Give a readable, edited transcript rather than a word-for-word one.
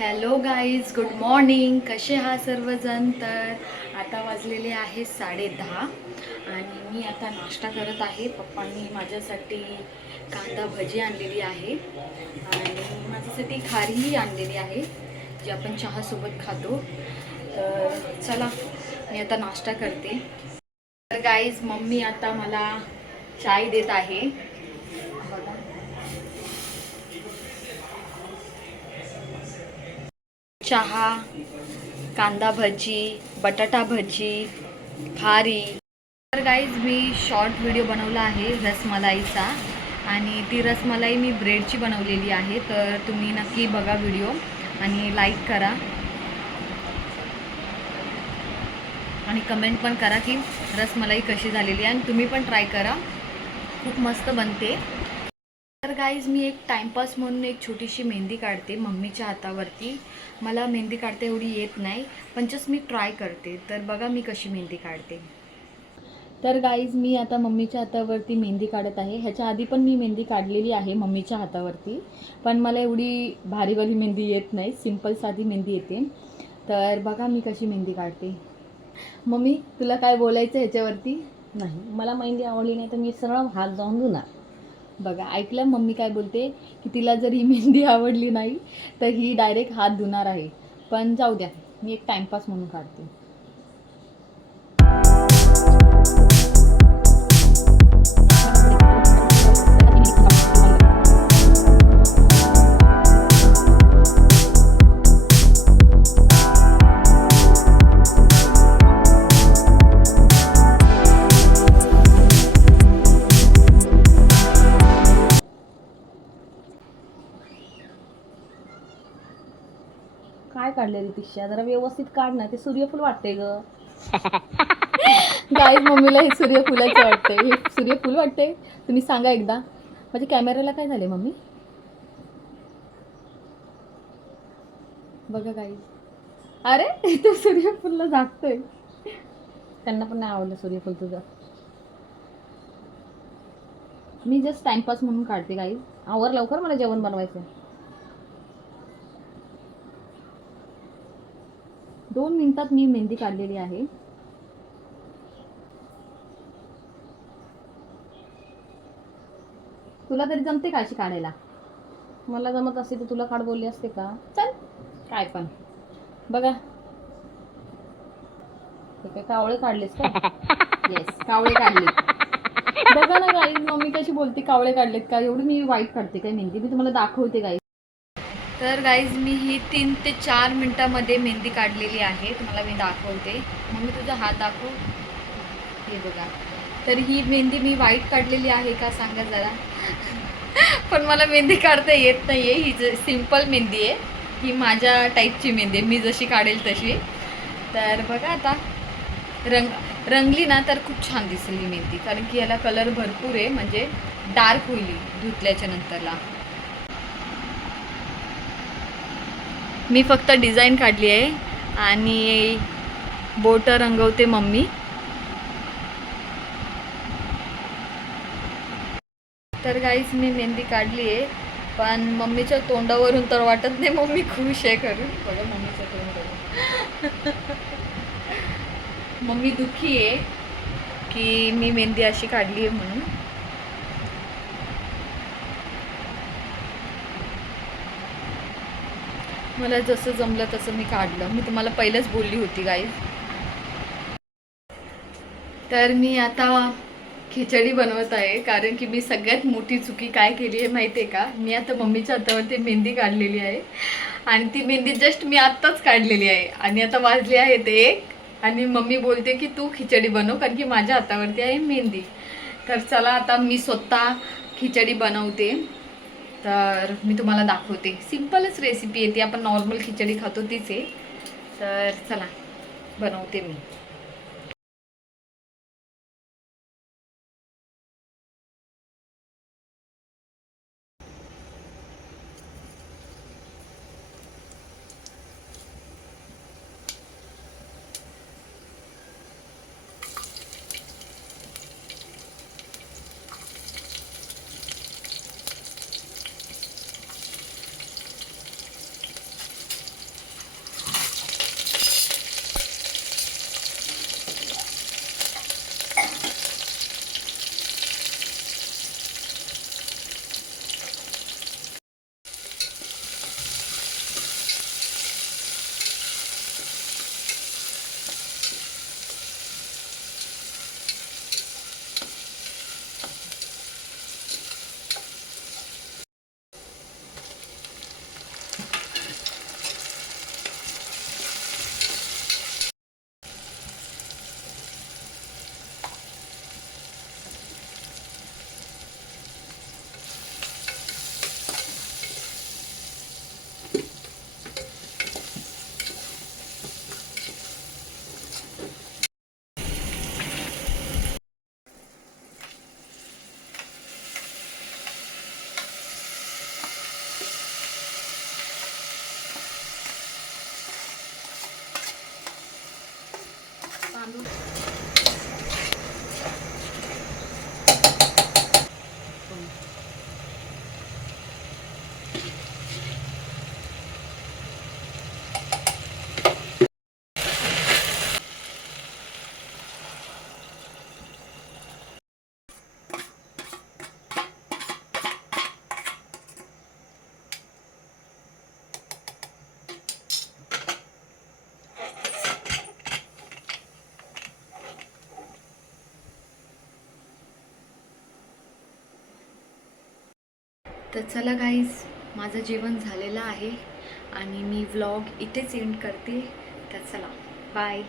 Hello guys, good morning. कसे आहात सर्वजण? तर आता वाजलेले आहे 10:30 आणि मी आता नाश्ता करत आहे. पप्पांनी माझ्यासाठी कांदा भजी आणलेली आहे आणि माझ्यासाठी खारीही आणलेली आहे, जी आपण चहासोबत खातो. तर चला, मी आता नाश्ता करते. तर गाईज, मम्मी आता मला चाय देत आहे. बघा, चहा, कांदा भजी, बटाटा भजी, खारी. तर गाईज, मी शॉर्ट व्हिडिओ बनवला आहे रसमलाईचा आणि ती रसमलाई मी ब्रेडची बनवलेली आहे. तर तुम्ही नक्की बघा व्हिडिओ आणि लाईक करा आणि कमेंट पण करा की रसमलाई कशी झालेली आहे आणि तुम्ही पण ट्राय करा, खूप मस्त बनते. तर गाईज, मी एक टाइमपास म्हणून एक छोटीशी मेहंदी काढते मम्मीच्या हातावरती. मला मेहंदी काढता एवढी येत नाही, पण जस्ट मी ट्राय करते. तर बघा मी कशी मेहंदी काढते. तर गाईज, मी आता मम्मीच्या हातावरती मेहंदी काढत आहे. ह्याच्या आधी पण मी मेहंदी काढलेली आहे मम्मीच्या हातावरती, पण मला एवढी भारीवाली मेहंदी येत नाही, सिंपल साधी मेहंदी येते. तर बघा मी कशी मेहंदी काढते. मम्मी, तुला काय बोलायचं ह्याच्यावरती? नाही, मला मेहंदी आवडली नाही तर मी सरळ हात जाऊन धुणार. बघा, ऐकलं मम्मी काय बोलते की तिला जर ही मेहंदी आवडली नाही तर ही डायरेक्ट हात धुणार आहे. पण जाऊ द्या, मी एक टाइमपास म्हणून काढते. काय काढले रे पिशा? जरा व्यवस्थित काढ ना, ते सूर्यफूल वाटते ग. गाईज, मम्मीला हे सूर्यफुलाचं वाटते. हे सूर्यफूल वाटते? तुम्ही सांगा एकदा. माझ्या कॅमेऱ्याला काय झाले मम्मी? बघा गाईज, अरे तो सूर्यफूलला झाकतोय. त्यांना पण नाही आवडलं सूर्यफूल तुझं. मी जस्ट टाइमपास म्हणून काढते गाईज. आवर लवकर, मला जेवण बनवायचं. 2 मिनिटात मी मेहंदी काढलेली आहे. तुला तरी जमते का अशी काढायला? मला जमत असते तर तुला काढ बोलली असते का? चल, काय पण. बघा, ते काय कावळे काढलेस का? येस, कावळे काढले. बघा ना गाईज, मम्मी कशी बोलते कावळे काढलेत का. एवढी मी वाईट काढते काय मेहंदी? मी तुम्हाला दाखवते गाईज. तर गाईज, मी ही 3 ते 4 मिनिटामध्ये मेहंदी काढलेली आहे. तुम्हाला मी दाखवते. मम्मी तुझा हात दाखव. हे बघा, तर ही मेहंदी मी वाईट काढलेली आहे का सांगा जरा. पण मला मेहंदी काढता येत नाही आहे. ही सिंपल मेहंदी आहे. ही माझ्या टाईपची मेहंदी आहे, मी जशी काढेल तशी. तर बघा आता रंगली ना तर खूप छान दिसेल ही मेहंदी, कारण की याला कलर भरपूर आहे, म्हणजे डार्क होईल धुतल्याच्या नंतरला. मी फक्त डिझाईन काढली आहे आणि बोटं रंगवते मम्मी. तर गाईस, मी मेहंदी काढली आहे, पण मम्मीच्या तोंडावरून तर वाटत नाही मम्मी खुश आहे करून. बघा मम्मीच्या तोंडावरून मम्मी दुःखी आहे की मी मेहंदी अशी काढली आहे म्हणून. मला जसं जमलं तसं मी काढलं. मी तुम्हाला पहिलंच बोलली होती गाईज. तर मी आता खिचडी बनवत आहे, कारण की मी सगळ्यात मोठी चुकी काय केली आहे माहिती आहे का. मी आता मम्मीच्या हातावरती मेहंदी काढलेली आहे आणि ती मेहंदी जस्ट मी आत्ताच काढलेली आहे आणि आता वाजले आहे ते 1 आणि मम्मी बोलते की तू खिचडी बनव, कारण की माझ्या हातावरती आहे मेहंदी. तर चला, आता मी स्वतः खिचडी बनवते. तर मी तुम्हाला दाखवते. सिंपलच रेसिपी आहे ती, आपण नॉर्मल खिचडी खातो तीच आहे. तर चला, बनवते मी. तांदूळ. तर चला गाईज, माझं जेवण झालेलं आहे आणि मी व्लॉग इथेच एंड करते. तर चला, बाय.